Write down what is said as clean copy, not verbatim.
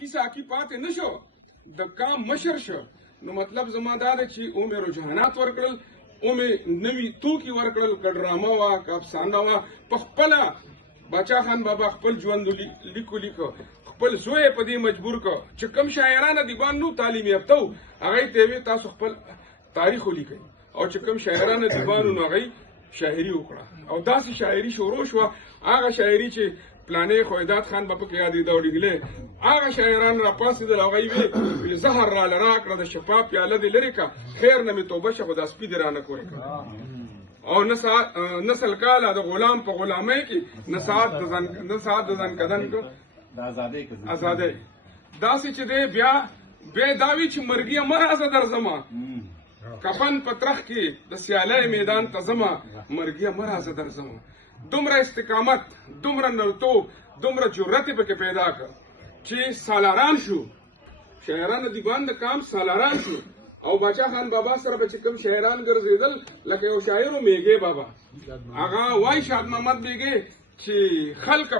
کیسه کی پاتې نشو د کام مشر شو نو مطلب زما دا ده چې او مې رجحانات ورکړل او مې نوي توکي ورکړل که ډرامه وه که افسانه وه په خپله باچا خان بابا خپل ژوند لیکو خپل زوی په دې مجبور کړ چې کوم شاعران ادیبان نو تعلیم یافته وو هغې ته یې تاسو خپل تاریخ ولیکئ او چې کوم شاعران ادیبان نو هغې شاعري وکړه او داسې شاعري شروع شوه هغه شاعري چې پلانې خویداد خان به پکې یادېده او ډیګلې هغه شاعران راپاڅېدل هغوی ویې زهر راله راکړه د شفا پیاله دې لرې کړه خیر نه مې توبه شه خو دا سپي دې رانه کورې کړه او نسل کاله د غلام په غلامۍ کې نه ساعت د ځنکدن کو ازادۍ داسې چې دی بیا دا وي چې مرګیه مه راځه درځمه کفن په ترخ کې د سیالۍ میدان ته ځمه مرګیه مه راځه درځمه دومره استقامت دومره نلتوب دومره جرأت یې پکې پیدا کړ چې سالاران شو شاعران ادیبان د کام سالاران شو او باچا خان بابا سره به چې کوم شاعران ګرځېدل لکه یو شاعر و میږی بابا هغه وای شاد محمد بیګی چې خلک